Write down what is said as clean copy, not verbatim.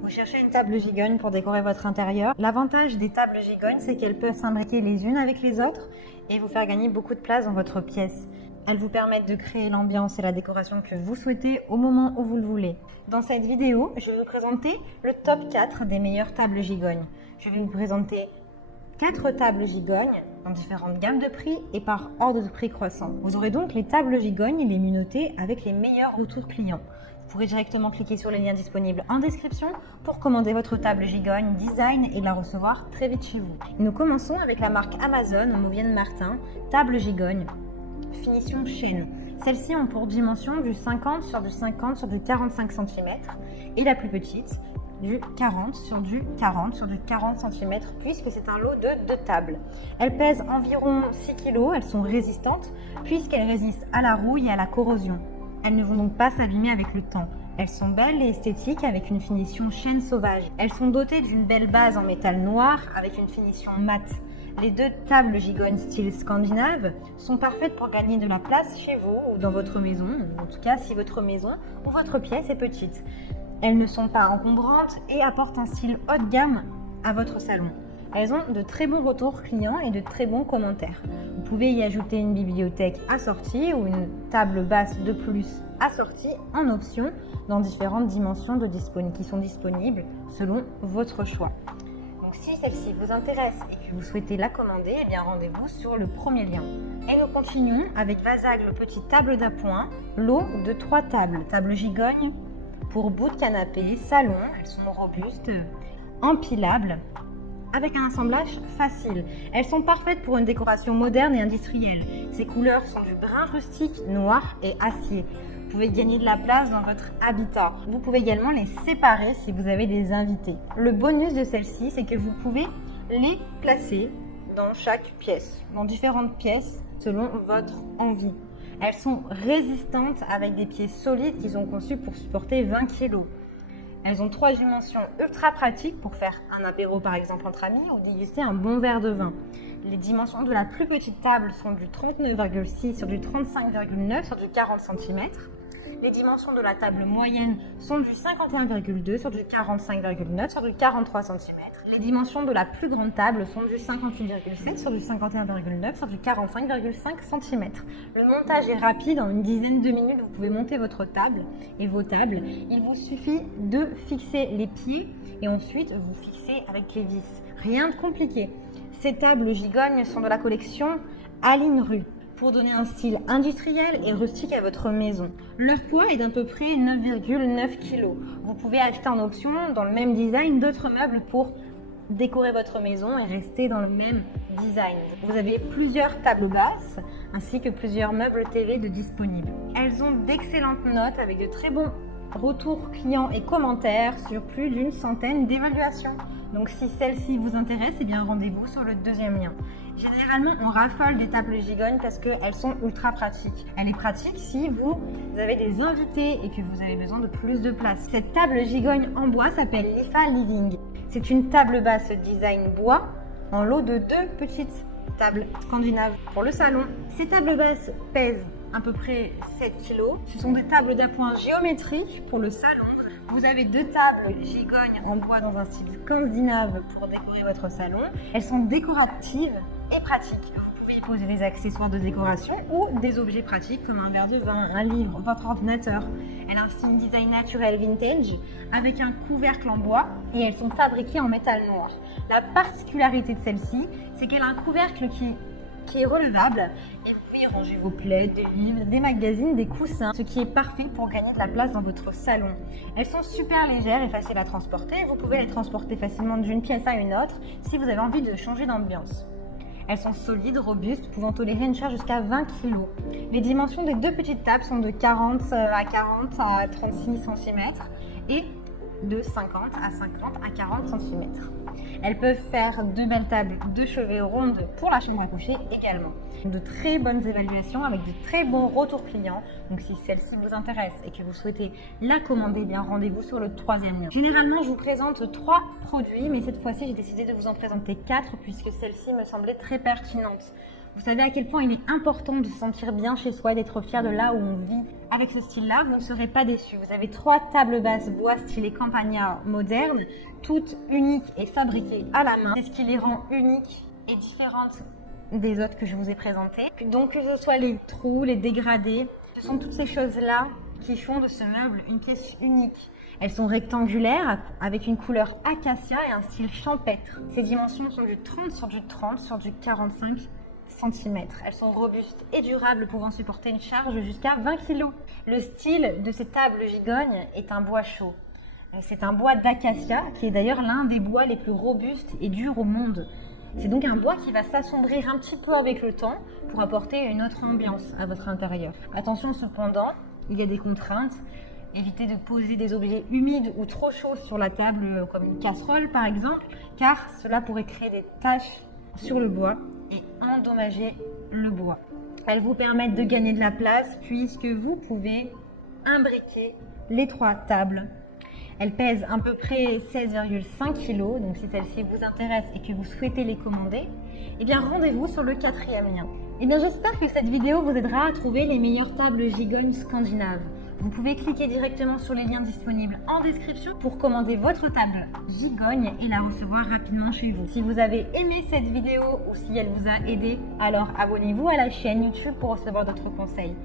Vous cherchez une table gigogne pour décorer votre intérieur. L'avantage des tables gigognes, c'est qu'elles peuvent s'imbriquer les unes avec les autres et vous faire gagner beaucoup de place dans votre pièce. Elles vous permettent de créer l'ambiance et la décoration que vous souhaitez au moment où vous le voulez. Dans cette vidéo, je vais vous présenter le top 4 des meilleures tables gigognes. Je vais vous présenter 4 tables gigognes dans différentes gammes de prix et par ordre de prix croissant. Vous aurez donc les tables gigognes et les menottés avec les meilleurs retours clients. Vous pourrez directement cliquer sur les liens disponibles en description pour commander votre table gigogne design et la recevoir très vite chez vous. Nous commençons avec la marque Amazon Mauvienne Martin, table gigogne, finition chêne. Celles-ci ont pour dimension du 50 sur du 50 sur du 45 cm et la plus petite du 40 sur du 40 sur du 40 cm puisque c'est un lot de 2 tables. Elles pèsent environ 6 kg, elles sont résistantes puisqu'elles résistent à la rouille et à la corrosion. Elles ne vont donc pas s'abîmer avec le temps. Elles sont belles et esthétiques avec une finition chêne sauvage. Elles sont dotées d'une belle base en métal noir avec une finition mate. Les 2 tables gigognes style scandinave sont parfaites pour gagner de la place chez vous ou dans votre maison, en tout cas si votre maison ou votre pièce est petite. Elles ne sont pas encombrantes et apportent un style haut de gamme à votre salon. Elles ont de très bons retours clients et de très bons commentaires. Vous pouvez y ajouter une bibliothèque assortie ou une table basse de plus assortie en option dans différentes dimensions qui sont disponibles selon votre choix. Donc si celle-ci vous intéresse et que vous souhaitez la commander, eh bien rendez-vous sur le premier lien. Et nous continuons avec Vasag, le petit table d'appoint, lot de 3 tables. Table gigogne pour bout de canapé, salon, elles sont robustes, empilables, avec un assemblage facile. Elles sont parfaites pour une décoration moderne et industrielle. Ces couleurs sont du brun rustique, noir et acier. Vous pouvez gagner de la place dans votre habitat. Vous pouvez également les séparer si vous avez des invités. Le bonus de celle-ci, c'est que vous pouvez les placer dans chaque pièce, dans différentes pièces selon votre envie. Elles sont résistantes avec des pieds solides qui sont conçus pour supporter 20 kg. Elles ont 3 dimensions ultra pratiques pour faire un apéro par exemple entre amis ou déguster un bon verre de vin. Les dimensions de la plus petite table sont du 39,6 sur du 35,9 sur du 40 cm. Les dimensions de la table moyenne sont du 51,2 sur du 45,9 sur du 43 cm. Les dimensions de la plus grande table sont du 58,7 sur du 51,9 sur du 45,5 cm. Le montage est rapide, en une dizaine de minutes vous pouvez monter votre table et vos tables. Il vous suffit de fixer les pieds et ensuite vous fixez avec les vis. Rien de compliqué. Ces tables gigognes sont de la collection Aline Rue, pour donner un style industriel et rustique à votre maison. Leur poids est d'à peu près 9,9 kg. Vous pouvez acheter en option dans le même design d'autres meubles pour décorer votre maison et rester dans le même design. Vous avez plusieurs tables basses ainsi que plusieurs meubles TV de disponibles. Elles ont d'excellentes notes avec de très bons retours clients et commentaires sur plus d'une centaine d'évaluations. Donc si celle-ci vous intéresse, eh bien rendez-vous sur le deuxième lien. Généralement, on raffole des tables gigognes parce qu'elles sont ultra pratiques. Elle est pratique si vous avez des invités et que vous avez besoin de plus de place. Cette table gigogne en bois s'appelle Lifa Living. C'est une table basse design bois en lot de 2 petites tables scandinaves pour le salon. Ces tables basses pèsent à peu près 7 kg. Ce sont des tables d'appoint géométriques pour le salon. Vous avez 2 tables gigognes en bois dans un style scandinave pour décorer votre salon. Elles sont décoratives et pratiques. Vous pouvez y poser des accessoires de décoration ou des objets pratiques comme un verre de vin, un livre, votre ordinateur. Elle a un style design naturel vintage avec un couvercle en bois et elles sont fabriquées en métal noir. La particularité de celle-ci, c'est qu'elle a un couvercle qui est relevable et vous pouvez y ranger vos plaids, des livres, des magazines, des coussins, ce qui est parfait pour gagner de la place dans votre salon. Elles sont super légères et faciles à transporter. Vous pouvez les transporter facilement d'une pièce à une autre si vous avez envie de changer d'ambiance. Elles sont solides, robustes, pouvant tolérer une charge jusqu'à 20 kg. Les dimensions des 2 petites tables sont de 40 à 40 à 36 cm et de 50 à 50 à 40 cm. Elles peuvent faire 2 belles tables de chevet rondes pour la chambre à coucher également. De très bonnes évaluations avec de très bons retours clients. Donc si celle-ci vous intéresse et que vous souhaitez la commander, bien rendez-vous sur le 3e lien. Généralement, je vous présente 3 produits, mais cette fois-ci, j'ai décidé de vous en présenter 4 puisque celle-ci me semblait très pertinente. Vous savez à quel point il est important de se sentir bien chez soi et d'être fier de là où on vit. Avec ce style-là, vous ne serez pas déçus. Vous avez 3 tables basses bois stylées Campagna moderne, toutes uniques et fabriquées à la main. C'est ce qui les rend uniques et différentes des autres que je vous ai présentées. Donc que ce soit les trous, les dégradés, ce sont toutes ces choses-là qui font de ce meuble une pièce unique. Elles sont rectangulaires avec une couleur acacia et un style champêtre. Ces dimensions sont du 30 sur du 30 sur du 45 cm. Elles sont robustes et durables, pouvant supporter une charge jusqu'à 20 kg. Le style de ces tables gigognes est un bois chaud. C'est un bois d'acacia qui est d'ailleurs l'un des bois les plus robustes et durs au monde. C'est donc un bois qui va s'assombrir un petit peu avec le temps pour apporter une autre ambiance à votre intérieur. Attention cependant, il y a des contraintes. Évitez de poser des objets humides ou trop chauds sur la table, comme une casserole par exemple, car cela pourrait créer des taches sur le bois et endommager le bois. Elles vous permettent de gagner de la place puisque vous pouvez imbriquer les 3 tables. Elles pèsent à peu près 16,5 kg, donc si celle-ci vous intéresse et que vous souhaitez les commander, eh bien rendez-vous sur le 4e lien. Eh bien j'espère que cette vidéo vous aidera à trouver les meilleures tables gigognes scandinaves. Vous pouvez cliquer directement sur les liens disponibles en description pour commander votre table gigogne et la recevoir rapidement chez vous. Si vous avez aimé cette vidéo ou si elle vous a aidé, alors abonnez-vous à la chaîne YouTube pour recevoir d'autres conseils.